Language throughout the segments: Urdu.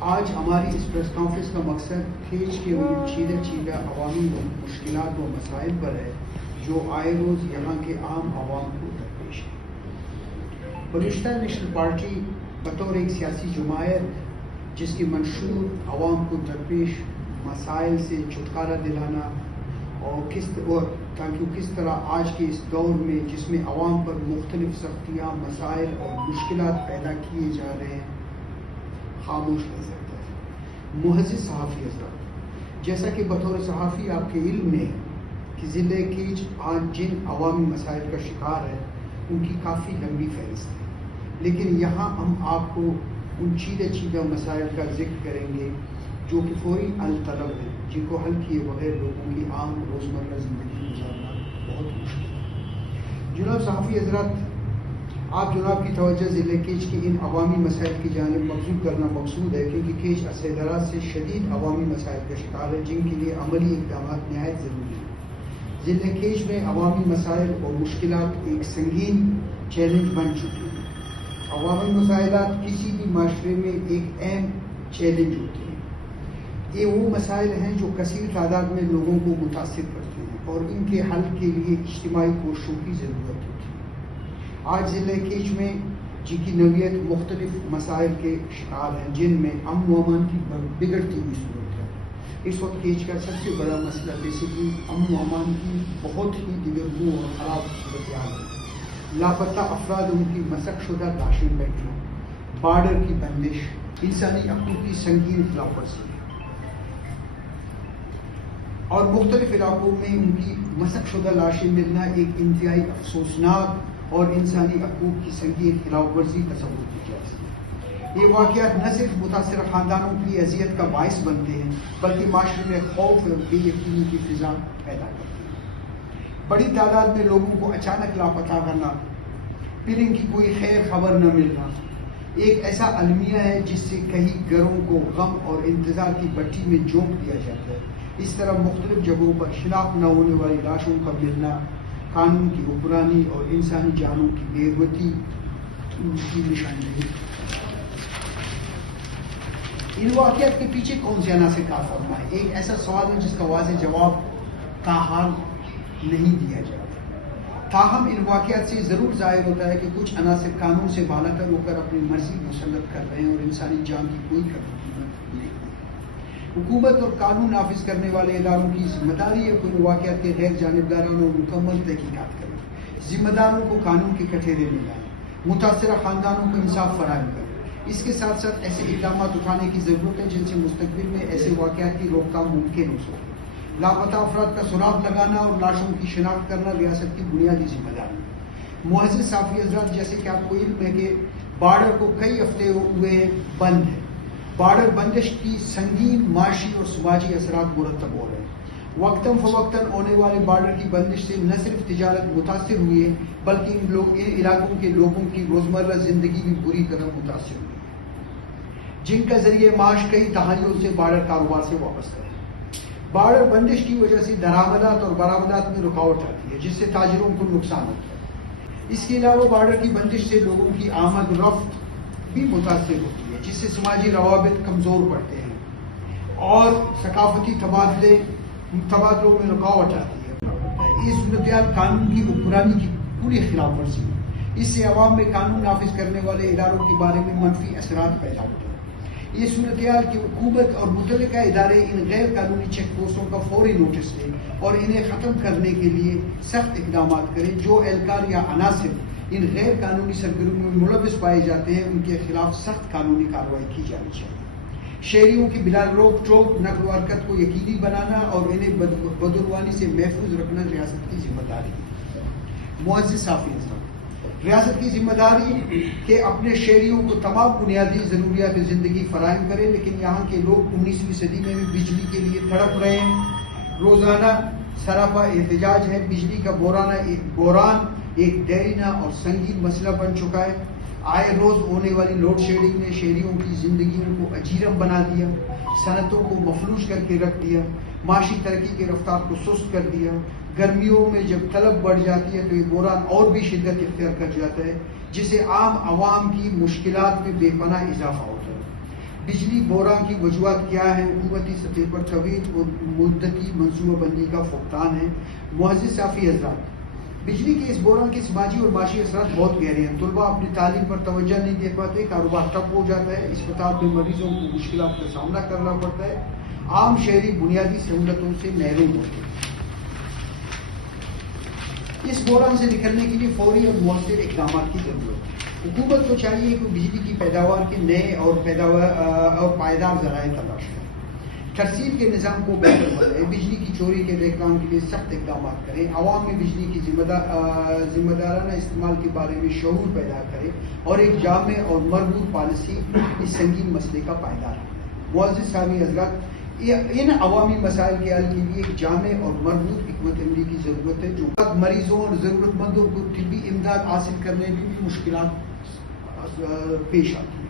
آج ہماری اس پریس کانفرنس کا مقصد کھیچ کے ان چیدہ عوامی مشکلات و مسائل پر ہے جو آئے روز یہاں کے عام عوام کو درپیش ہے۔ بلوچستان نیشنل پارٹی بطور ایک سیاسی جماعت جس کی منشور عوام کو درپیش مسائل سے چھٹکارا دلانا اور تاکہ کس طرح آج کے اس دور میں جس میں عوام پر مختلف سختیاں مسائل اور مشکلات پیدا کیے جا رہے ہیں خاموش رہ سکتا ہے۔ معزز صحافی حضرات، جیسا کہ بطور صحافی آپ کے علم میں کہ ضلع کیچ آج جن عوامی مسائل کا شکار ہے ان کی کافی لمبی فہرست ہے، لیکن یہاں ہم آپ کو ان چیدہ مسائل کا ذکر کریں گے جو کہ فوری الطلب ہیں، جن کو حل کیے بغیر لوگوں کی عام روزمرہ زندگی گزارنا بہت مشکل ہے۔ جناب صحافی حضرات، آپ جناب کی توجہ ضلع کیچ کے ان عوامی مسائل کی جانب مبذول کرنا مقصود ہے، کیونکہ کیچ عرصہ دراز سے شدید عوامی مسائل کا شکار ہے جن کے لیے عملی اقدامات نہایت ضروری ہیں۔ ضلع کیچ میں عوامی مسائل اور مشکلات ایک سنگین چیلنج بن چکی ہیں۔ عوامی مسائلات کسی بھی معاشرے میں ایک اہم چیلنج ہوتے ہیں۔ یہ وہ مسائل ہیں جو کثیر تعداد میں لوگوں کو متاثر کرتے ہیں اور ان کے حل کے لیے اجتماعی کوششوں کی ضرورت ہوتی ہے۔ آج ضلع کیچ میں جن کی نوعیت مختلف مسائل کے شکار ہیں، جن میں امن و امان کی بگڑتی ہوئی صورت ہے۔ اس وقت کیچ کا سب سے بڑا مسئلہ بیسیکلی امن و امان کی بہت ہی دگرگوں اور خراب صورتحال ہے۔ لاپتہ افراد، ان کی مسخ شدہ لاشیں ملنا، بارڈر کی بندش، انسانی حقوق کی سنگین خلاف ورزی اور مختلف علاقوں میں ان کی مسخ شدہ لاشیں ملنا ایک انتہائی افسوسناک اور انسانی حقوق کی سنگین خلاف ورزی تصور کی جا سکتی ہے۔ یہ واقعات نہ صرف متاثرہ خاندانوں کی اذیت کا باعث بنتے ہیں بلکہ معاشرے میں خوف اور بے یقینی کی فضا پیدا کرتے ہیں۔ بڑی تعداد میں لوگوں کو اچانک لاپتہ کرنا، پھر ان کی کوئی خیر خبر نہ ملنا ایک ایسا المیہ ہے جس سے کئی گھروں کو غم اور انتظار کی بٹی میں جھونک دیا جاتا ہے۔ اس طرح مختلف جگہوں پر شناخت نہ ہونے والی لاشوں کا ملنا قانون کی حکمرانی اور انسانی جانوں کی بے حرمتی کی نشانی ہے۔ ان واقعات کے پیچھے کون سے عناصر کار فرما ہے؟ ایک ایسا سوال ہے جس کا واضح جواب تاحال نہیں دیا جاتا۔ تاہم ان واقعات سے ضرور ظاہر ہوتا ہے کہ کچھ عناصر قانون سے بالا تر ہو کر اپنی مرضی مسلط کر رہے ہیں اور انسانی جان کی کوئی قدر قیمت نہیں ہے۔ حکومت اور قانون نافذ کرنے والے اداروں کی ذمہ داری ہے کہ ان واقعات کے غیر جانبدارانہ اور مکمل تحقیقات کریں، ذمہ داروں کو قانون کے کٹہرے میں لائیں، متاثرہ خاندانوں کو انصاف فراہم کریں۔ اس کے ساتھ ساتھ ایسے اقدامات اٹھانے کی ضرورت ہے جن سے مستقبل میں ایسے واقعات کی روک تھام ممکن ہو سکے۔ لاپتہ افراد کا سراغ لگانا اور لاشوں کی شناخت کرنا ریاست کی بنیادی ذمہ داری ہے۔ معزز صحافی حضرات، جیسے کہ آپ کو علم ہے کہ بارڈر کو کئی ہفتے ہوئے بند ہے۔ بارڈر بندش کی سنگین معاشی اور سماجی اثرات مرتب ہو رہے ہیں۔ وقتاً فوقتاً ہونے والے بارڈر کی بندش سے نہ صرف تجارت متاثر ہوئی ہے بلکہ ان علاقوں کے لوگوں کی روزمرہ زندگی بھی بری طرح متاثر ہوئی ہے، جن کا ذریعہ معاش کئی دہائیوں سے بارڈر کاروبار سے وابستہ ہے۔ بارڈر بندش کی وجہ سے درآمدات اور برآمدات میں رکاوٹ آتی ہے جس سے تاجروں کو نقصان ہوتا ہے۔ اس کے علاوہ بارڈر کی بندش سے لوگوں کی آمد و رفت بھی متاثر ہوتی ہے جس سے سماجی روابط کمزور پڑتے ہیں اور ثقافتی تبادلوں میں رکاوٹ آتی ہے۔ یہ صورتحال قانون کی حکمرانی کی پوری خلاف ورزی ہے۔ اس سے عوام میں قانون نافذ کرنے والے اداروں کے بارے میں منفی اثرات پیدا ہوتے ہیں۔ یہ صورتحال کی حکومت اور متعلقہ ادارے ان غیر قانونی چیک پوسٹوں کا فوری نوٹس لیں اور انہیں ختم کرنے کے لیے سخت اقدامات کریں۔ جو اہلکار یا عناصر ان غیر قانونی سرگرمیوں میں ملوث پائے جاتے ہیں ان کے خلاف سخت قانونی کارروائی کی جانی چاہیے۔ شہریوں کی بلا روک ٹوک نقل و حرکت کو یقینی بنانا اور انہیں بدعنوانی سے محفوظ رکھنا ریاست کی ذمہ داری ہے۔ معزز صحافی حضرات، ریاست کی ذمہ داری کہ اپنے شہریوں کو تمام بنیادی ضروریات زندگی فراہم کرے، لیکن یہاں کے لوگ 19ویں صدی میں بھی بجلی کے لیے تڑپ رہے ہیں۔ روزانہ سراپا احتجاج ہے۔ بجلی کا بحران ایک دیرینہ اور سنگین مسئلہ بن چکا ہے۔ آئے روز ہونے والی لوڈ شیڈنگ نے شہریوں کی زندگیوں کو اجیرم بنا دیا، صنعتوں کو مفلوج کر کے رکھ دیا، معاشی ترقی کی رفتار کو سست کر دیا۔ گرمیوں میں جب طلب بڑھ جاتی ہے تو یہ بحران اور بھی شدت اختیار کر جاتا ہے جس سے عام عوام کی مشکلات میں بے پناہ اضافہ ہوتا ہے۔ بجلی بحران کی وجوہات کیا ہیں؟ حکومتی سطح پر طویل مدتی منصوبہ بندی کا فقدان ہے۔ معزز صحافی حضرات، بجلی کے اس بحران کے سماجی اور معاشی اثرات بہت گہرے ہیں۔ طلباء اپنی تعلیم پر توجہ نہیں دے پاتے، کاروبار ٹھپ ہو جاتا ہے، اسپتال میں مریضوں کو مشکلات کا سامنا کرنا پڑتا ہے، عام شہری بنیادی سہولتوں سے محروم ہوتے ہیں۔ اس بحران سے نکلنے کے لیے فوری اور مؤثر اقدامات کی ضرورت ہے۔ حکومت کو چاہیے کہ بجلی کی پیداوار کے نئے اور پائیدار ذرائع تلاش کریں، ترسیل کے نظام کو بہتر بنائیں، بجلی کی چوری کے روک کے لیے سخت اقدامات کریں، عوام میں بجلی کی ذمہ دارانہ استعمال کے بارے میں شعور پیدا کریں اور ایک جامع اور مربوط پالیسی اس سنگین مسئلے کا پائیدار ہے۔ معزز سامعین حضرات، ان عوامی مسائل کے حل کے لیے ایک جامع اور مربوط حکمت عملی کی ضرورت ہے، جو مریضوں اور ضرورت مندوں کو طبی امداد حاصل کرنے میں بھی مشکلات پیش آتی ہیں۔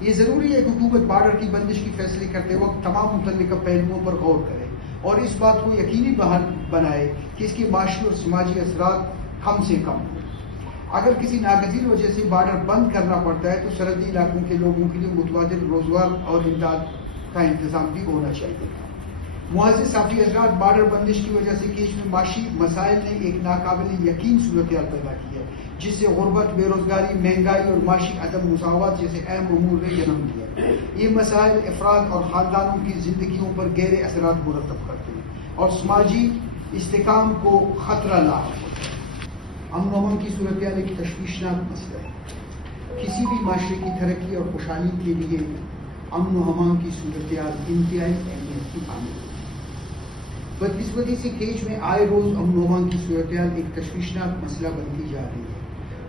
یہ ضروری ہے کہ حکومت بارڈر کی بندش کی فیصلے کرتے وقت تمام متعلقہ پہلوؤں پر غور کرے اور اس بات کو یقینی بنائے کہ اس کے معاشی اور سماجی اثرات کم سے کم ہوں۔ اگر کسی ناگزیر وجہ سے بارڈر بند کرنا پڑتا ہے تو سرحدی علاقوں کے لوگوں کے لیے متبادل روزگار اور امداد کا انتظام بھی ہونا چاہیے۔ معزز صحافی حضرات، بارڈر بندش کی وجہ سے کیش میں معاشی مسائل نے ایک ناقابل یقین صورتحال پیدا کی ہے، جس سے غربت، بے روزگاری، مہنگائی اور معاشی عدم مساوات جیسے اہم امور نے جنم لیا۔ یہ مسائل افراد اور خاندانوں کی زندگیوں پر گہرے اثرات مرتب کرتے ہیں اور سماجی استحکام کو خطرہ لاحق ہوتا ہے۔ امن و امن کی صورتحال ایک تشویشناک مسئلہ ہے۔ کسی بھی معاشرے کی ترقی اور خوشحالی کے لیے امن و امان کی صورتحال انتہائی اہمیت کی حامل ہے۔ بدقسمتی سے کیچ میں آئے روز امن و امان کی صورتحال ایک تشویشناک مسئلہ بنتی جا رہی ہے۔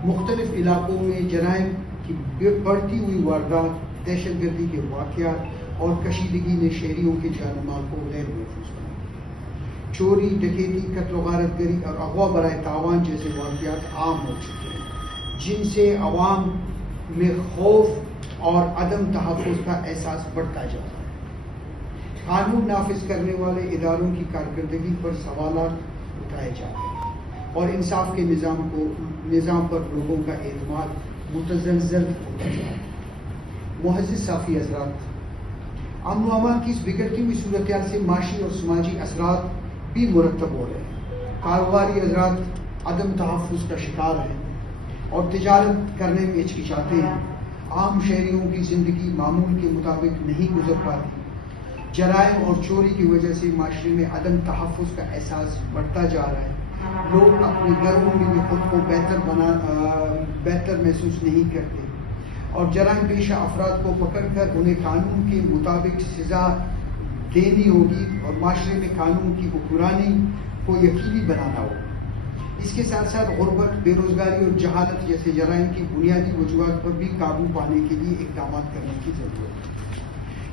مختلف علاقوں میں جرائم کی بڑھتی ہوئی واردات، دہشت گردی کے واقعات اور کشیدگی نے شہریوں کے جان و مال کو غیر محفوظ بنا دیا۔ چوری، ڈکیتی، قتل و غارت گری اور اغوا برائے تاوان جیسے واقعات عام ہو چکے ہیں، جن سے عوام میں خوف اور عدم تحفظ کا احساس بڑھتا جاتا ہے۔ قانون نافذ کرنے والے اداروں کی کارکردگی پر سوالات اٹھائے جاتے ہیں اور انصاف کے نظام پر لوگوں کا اعتماد متزلزل ہوتا جا رہا ہے۔ معزز صحافی حضرات، امن و امان کی اس بگڑتی ہوئی صورتحال سے معاشی اور سماجی اثرات بھی مرتب ہو رہے ہیں۔ کاروباری حضرات عدم تحفظ کا شکار ہیں اور تجارت کرنے میں ہچکچاتے ہیں۔ عام شہریوں کی زندگی معمول کے مطابق نہیں گزر پاتی۔ جرائم اور چوری کی وجہ سے معاشرے میں عدم تحفظ کا احساس بڑھتا جا رہا ہے۔ لوگ اپنے گھروں میں خود کو بہتر محسوس نہیں کرتے اور جرائم پیشہ افراد کو پکڑ کر انہیں قانون کے مطابق سزا دینی ہوگی اور معاشرے میں قانون کی حکمرانی کو یقینی بنانا ہوگا۔ اس کے ساتھ ساتھ غربت، بے روزگاری اور جہالت جیسے جرائم کی بنیادی وجوہات پر بھی قابو پانے کے لیے اقدامات کرنے کی ضرورت ہے۔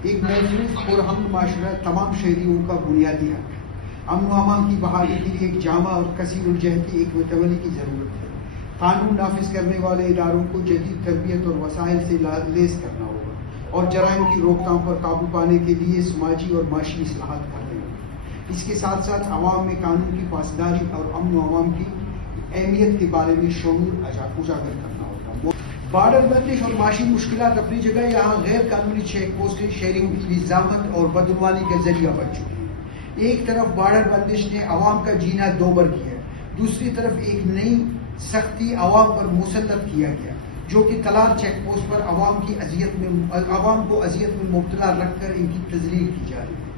ایک محفوظ اور امن معاشرہ تمام شہریوں کا بنیادی حق ہے۔ امن و امان کی بحالی کے لیے ایک جامع اور کثیر الجہتی حکمت عملی کی ضرورت ہے۔ قانون نافذ کرنے والے اداروں کو جدید تربیت اور وسائل سے لیس کرنا ہوگا اور جرائم کی روک تھام پر قابو پانے کے لیے سماجی اور معاشی اصلاحات کرنے ہوں۔ اس کے ساتھ ساتھ عوام میں قانون کی پاسداری اور امن و امان کی اہمیت کے بارے میں شعور اجاگر کرنا ہوگا۔ بارڈر بندش اور معاشی مشکلات اپنی جگہ، یہاں غیر قانونی چیک پوسٹیں شہریوں کے لیے زحمت اور بدعنوانی کا ذریعہ بن چکی ہیں۔ ایک طرف بارڈر بندش نے عوام کا جینا دوبر کیا، دوسری طرف ایک نئی سختی عوام پر مسلط کیا گیا، جو کہ تلار چیک پوسٹ پر عوام کو اذیت میں مبتلا رکھ کر ان کی تذلیل کی جا رہی ہے۔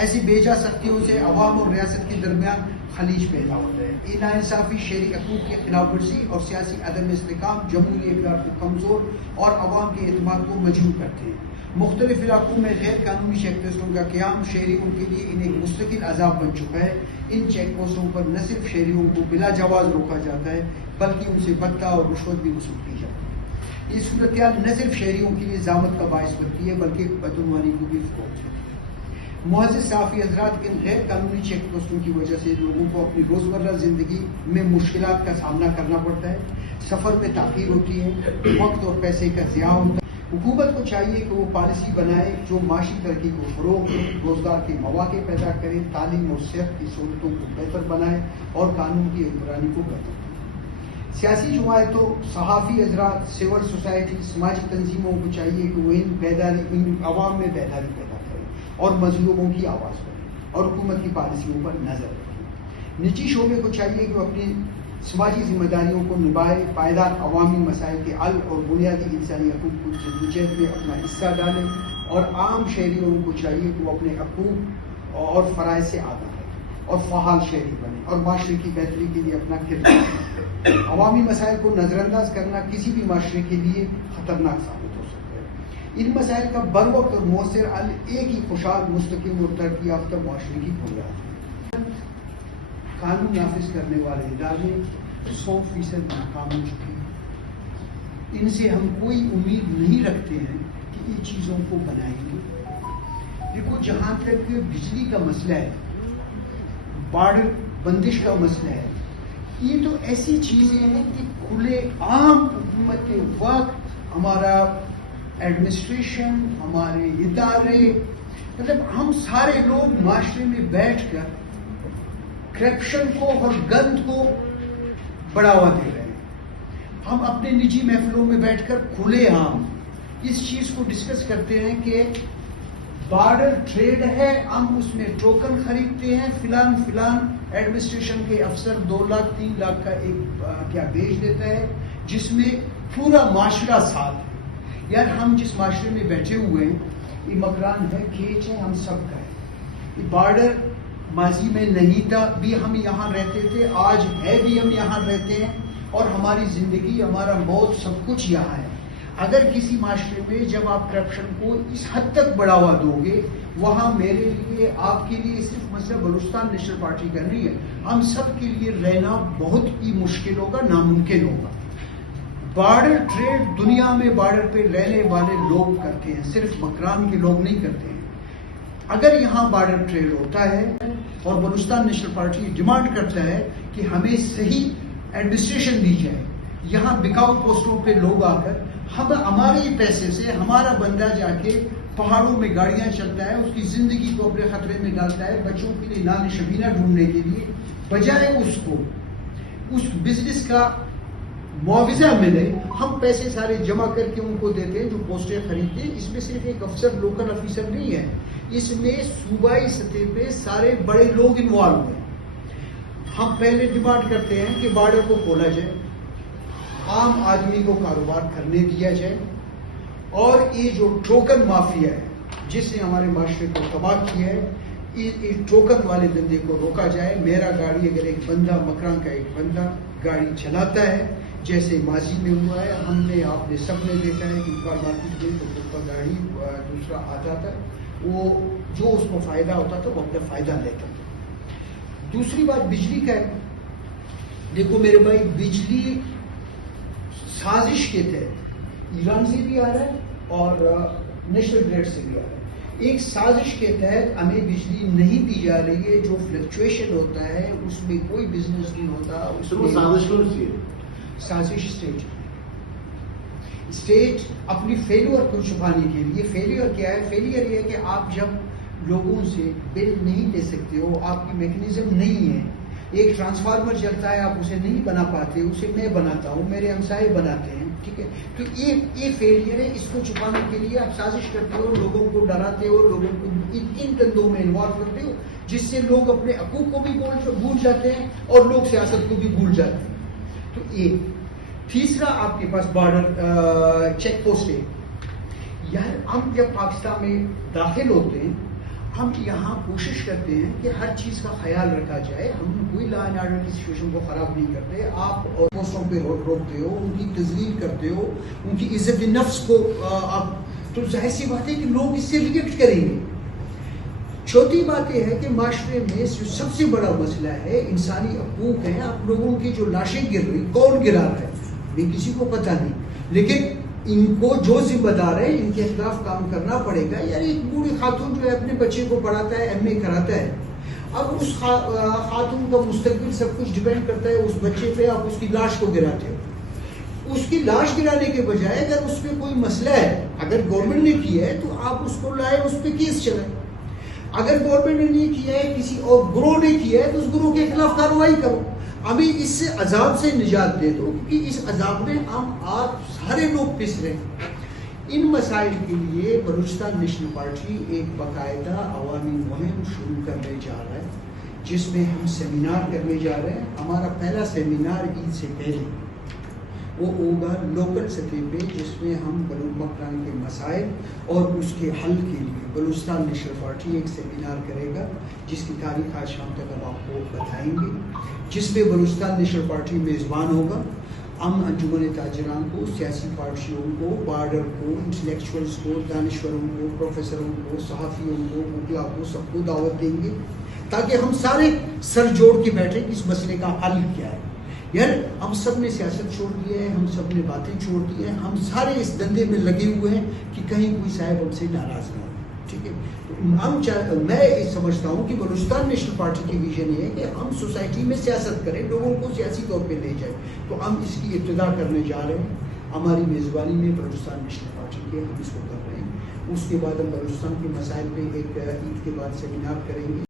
ایسی بیجا سختیوں سے عوام اور ریاست کے درمیان خلیج پیدا ہوتا ہے۔ یہ ناانصافی شہری حقوق کی خلاف ورزی اور سیاسی عدم استحکام جمہوری اقدار کو کمزور اور عوام کے اعتماد کو مجروح کرتے ہیں۔ مختلف علاقوں میں غیر قانونی چیک پوسٹوں کا قیام شہریوں کے لیے ایک مستقل عذاب بن چکا ہے۔ ان چیک پوسٹوں پر نہ صرف شہریوں کو بلا جواز روکا جاتا ہے بلکہ ان سے بھتہ اور رشوت بھی وصول کی جاتی ہے۔ یہ صورتحال نہ صرف شہریوں کے لیے زحمت کا باعث بنتی ہے بلکہ بدعنوانی کو بھی فروغ دیتی ہے۔ معزز صحافی حضرات، ان غیر قانونی چیک پوسٹوں کی وجہ سے لوگوں کو اپنی روزمرہ زندگی میں مشکلات کا سامنا کرنا پڑتا ہے، سفر میں تاخیر ہوتی ہے، وقت اور پیسے کا ضیاع ہوتا ہے۔ حکومت کو چاہیے کہ وہ پالیسی بنائے جو معاشی ترقی کو فروغ دے، روزگار کے مواقع پیدا کرے، تعلیم اور صحت کی سہولتوں کو بہتر بنائے اور قانون کی حکمرانی کو بہتر کرے۔ سیاسی جماعتوں، صحافی حضرات، سول سوسائٹی، سماجی تنظیموں کو چاہیے کہ وہ ان عوام میں بیداری پیدا کریں اور مظلوموں کی آواز بنیں اور حکومت کی پالیسیوں پر نظر رکھیں۔ نجی شعبے کو چاہیے کہ وہ اپنی سماجی ذمہ داریوں کو نبھائے، پائیدار عوامی مسائل کے حل اور بنیادی انسانی حقوق کو جدوجہد میں اپنا حصہ ڈالیں، اور عام شہریوں کو چاہیے کہ وہ اپنے حقوق اور فرائض سے آگاہ رہیں اور فعال شہری بنیں اور معاشرے کی بہتری کے لیے اپنا کردار کریں۔ عوامی مسائل کو نظر انداز کرنا کسی بھی معاشرے کے لیے خطرناک ثابت ہو سکتا ہے۔ ان مسائل کا بروقت اور مؤثر حل ایک ہی خوشحال، مستقیم اور ترقی یافتہ معاشرے کی بنیاد ہے۔ قانون نافذ کرنے والے ادارے 100% ناکام ہو چکے ہیں۔ ان سے ہم کوئی امید نہیں رکھتے ہیں کہ ان چیزوں کو بنائیں گے۔ دیکھو، جہاں تک بجلی کا مسئلہ ہے، بارڈر بندش کا مسئلہ ہے، یہ تو ایسی چیزیں ہیں کہ کھلے عام حکومت کے وقت ہمارا ایڈمنسٹریشن، ہمارے ادارے، مطلب ہم سارے لوگ معاشرے میں بیٹھ کر کرپشن کو اور گند کو بڑھاوا دے رہے ہیں۔ ہم اپنے نجی محفلوں میں بیٹھ کر کھلے عام اس چیز کو ڈسکس کرتے ہیں کہ بارڈر ٹریڈ ہے، ہم اس میں ٹوکن خریدتے ہیں، فلان ایڈمنسٹریشن کے افسر 2 لاکھ 3 لاکھ کا ایک کیا بیچ دیتا ہے، جس میں پورا معاشرہ ساتھ ہے۔ یار، ہم جس معاشرے میں بیٹھے ہوئے ہیں، یہ مکران ہے، کھیت ہے، ہم سب کا ہے۔ یہ بارڈر ماضی میں نہیں تھا بھی، ہم یہاں رہتے تھے، آج ہے بھی، ہم یہاں رہتے ہیں اور ہماری زندگی، ہمارا موت، سب کچھ یہاں ہے۔ اگر کسی معاشرے میں جب آپ کرپشن کو اس حد تک بڑھاوا دو گے، وہاں میرے لیے، آپ کے لیے صرف مسئلہ بلوچستان نیشنل پارٹی کا نہیں ہے، ہم سب کے لیے رہنا بہت ہی مشکل ہوگا، ناممکن ہوگا۔ بارڈر ٹریڈ دنیا میں بارڈر پہ رہنے والے لوگ کرتے ہیں، صرف مکران کے لوگ نہیں کرتے ہیں۔ اگر یہاں بارڈر ٹریڈ ہوتا ہے اور بلوچستان نیشنل پارٹی ڈیمانڈ کرتا ہے کہ ہمیں صحیح ایڈمنسٹریشن دی جائے، یہاں بکاؤ پوسٹوں پہ لوگ آ کر ہمارے ہی پیسے سے ہمارا بندہ جا کے پہاڑوں میں گاڑیاں چلتا ہے، اس کی زندگی کو اپنے خطرے میں ڈالتا ہے، بچوں کے لیے نان شبینہ ڈھونڈنے کے لیے، بجائے اس کو اس بزنس کا معاوضہ ملے، ہم پیسے سارے جمع کر کے ان کو دیتے ہیں جو پوسٹیں خریدتے ہیں۔ اس میں صرف ایک افسر، لوکل افیسر نہیں ہے، اس میں صوبائی سطح پہ سارے بڑے لوگ انوالو ہیں۔ ہم پہلے ڈیمانڈ کرتے ہیں کہ بارڈر کو کھولا جائے، عام آدمی کو کاروبار کرنے دیا جائے، اور یہ جو ٹوکن مافیا ہے جس نے ہمارے معاشرے کو تباہ کیا ہے، اس ٹوکن والے دھندے کو روکا جائے۔ میرا گاڑی، اگر ایک بندہ، مکران کا ایک بندہ گاڑی چلاتا ہے، جیسے ماضی میں ہوا ہے، ہم نے، آپ نے سب نے دیکھا ہے کہ ایک بار مارکیٹ گئی تو اس کا گاڑی دوسرا آتا تھا، وہ جو اس کو فائدہ ہوتا تھا وہ اپنا فائدہ لیتا تھا۔ دوسری بات بجلی کا ہے۔ دیکھو میرے بھائی، بجلی سازش کے تحت ایران سے بھی آ رہا ہے اور نیشنل گریڈ سے بھی آ رہا ہے۔ ایک سازش کے تحت ہمیں بجلی نہیں دی جا رہی ہے، جو فلکچویشن ہوتا ہے اس میں کوئی بزنس نہیں ہوتا۔ اس میں سازش کون سی ہے؟ سازش اسٹیٹ اپنی فیلور کو چھپانے کے لیے۔ فیلور کیا ہے؟ فیلور یہ ہے کہ آپ جب لوگوں سے بل نہیں لے سکتے ہو، آپ کی میکنزم نہیں ہے، ایک ٹرانسفارمر چلتا ہے، آپ اسے نہیں بنا پاتے، اسے میں بناتا ہوں، میرے ہمسائے بناتے ہیں، ٹھیک ہے، تو یہ فیلئر ہے۔ اس کو چھپانے کے لیے آپ سازش کرتے ہو، لوگوں کو ڈراتے ہو، لوگوں کو ان دندوں میں انوالو کرتے ہو، جس سے لوگ اپنے حقوق کو بھی بھول جاتے ہیں اور لوگ سیاست کو بھی بھول جاتے ہیں۔ تو ایک تیسرا آپ کے پاس بارڈر چیک پوسٹ ہے۔ یار، ہم جب پاکستان میں داخل ہوتے ہیں، ہم یہاں کوشش کرتے ہیں کہ ہر چیز کا خیال رکھا جائے، ہم کوئی لا اینڈ آرڈر کی سچویشن کو خراب نہیں کرتے۔ آپ پوسٹوں پہ روکتے ہو، ان کی تذلیل کرتے ہو، ان کی عزت نفس کو آپ، تو ظاہر سی بات ہے کہ لوگ اس سے ریئیکٹ کریں گے۔ چوتھی بات یہ ہے کہ معاشرے میں جو سب سے بڑا مسئلہ ہے انسانی حقوق ہے۔ آپ لوگوں کی جو لاشیں گر رہی، کون گرا رہا ہے یہ کسی کو پتہ نہیں، لیکن ان کو جو ذمہ دار ہے ان کے خلاف کام کرنا پڑے گا۔ یار، ایک بوڑھی خاتون جو ہے اپنے بچے کو پڑھاتا ہے، ایم اے کراتا ہے، اب اس خاتون کا مستقبل سب کچھ ڈیپینڈ کرتا ہے اس بچے پہ، آپ اس کی لاش کو گراتے ہو۔ اس کی لاش گرانے کے بجائے اگر اس پہ کوئی مسئلہ ہے، اگر گورنمنٹ نے کیا ہے تو آپ اس کو لائے، اس پہ کیس چلائیں۔ اگر گورنمنٹ نے نہیں کیا ہے، کسی اور گروہ نے کیا ہے، تو اس گروہ کے خلاف کارروائی کرو۔ ہمیں اس عذاب سے نجات دے دو، کیونکہ اس عذاب میں ہم آپ سارے لوگ پس رہے ہیں۔ ان مسائل کے لیے بلوچستان نیشنل پارٹی ایک باقاعدہ عوامی مہم شروع کرنے جا رہا ہے، جس میں ہم سیمینار کرنے جا رہے ہیں۔ ہمارا پہلا سیمینار عید سے پہلے وہ ہوگا لوکل سطح پہ، جس میں ہم بلوچ مکران کے مسائل اور اس کے حل کے لیے بلوچستان نیشنل پارٹی ایک سیمینار کرے گا، جس کی تاریخ آج شام تک اب آپ کو بتائیں گے، جس میں بلوچستان نیشنل پارٹی میزبان ہوگا۔ ہم انجمن تاجران کو، سیاسی پارٹیوں کو، بارڈر کو، انٹلیکچوئلس کو، دانشوروں کو، پروفیسروں کو، صحافیوں کو، وکلا کو، سب کو دعوت دیں گے، تاکہ ہم سارے سر جوڑ کے بیٹھیں کہ اس مسئلے کا حل کیا ہے۔ یار ہم سب نے سیاست چھوڑ دی ہے، ہم سب نے باتیں چھوڑ دی ہیں، ہم سارے اس دندے میں لگے ہوئے ہیں کہ کہیں کوئی صاحب ہم سے ناراض نہ ہو، ٹھیک ہے۔ میں یہ سمجھتا ہوں کہ بلوچستان نیشنل پارٹی کی ویژن یہ ہے کہ ہم سوسائٹی میں سیاست کریں، لوگوں کو سیاسی طور پہ لے جائیں، تو ہم اس کی ابتدا کرنے جا رہے ہیں ہماری میزبانی میں بلوچستان نیشنل پارٹی کے، ہم اس کو کر رہے ہیں۔ اس کے بعد ہم بلوچستان کے مسائل پہ ایک عید کے بعد سیمینار کریں گے۔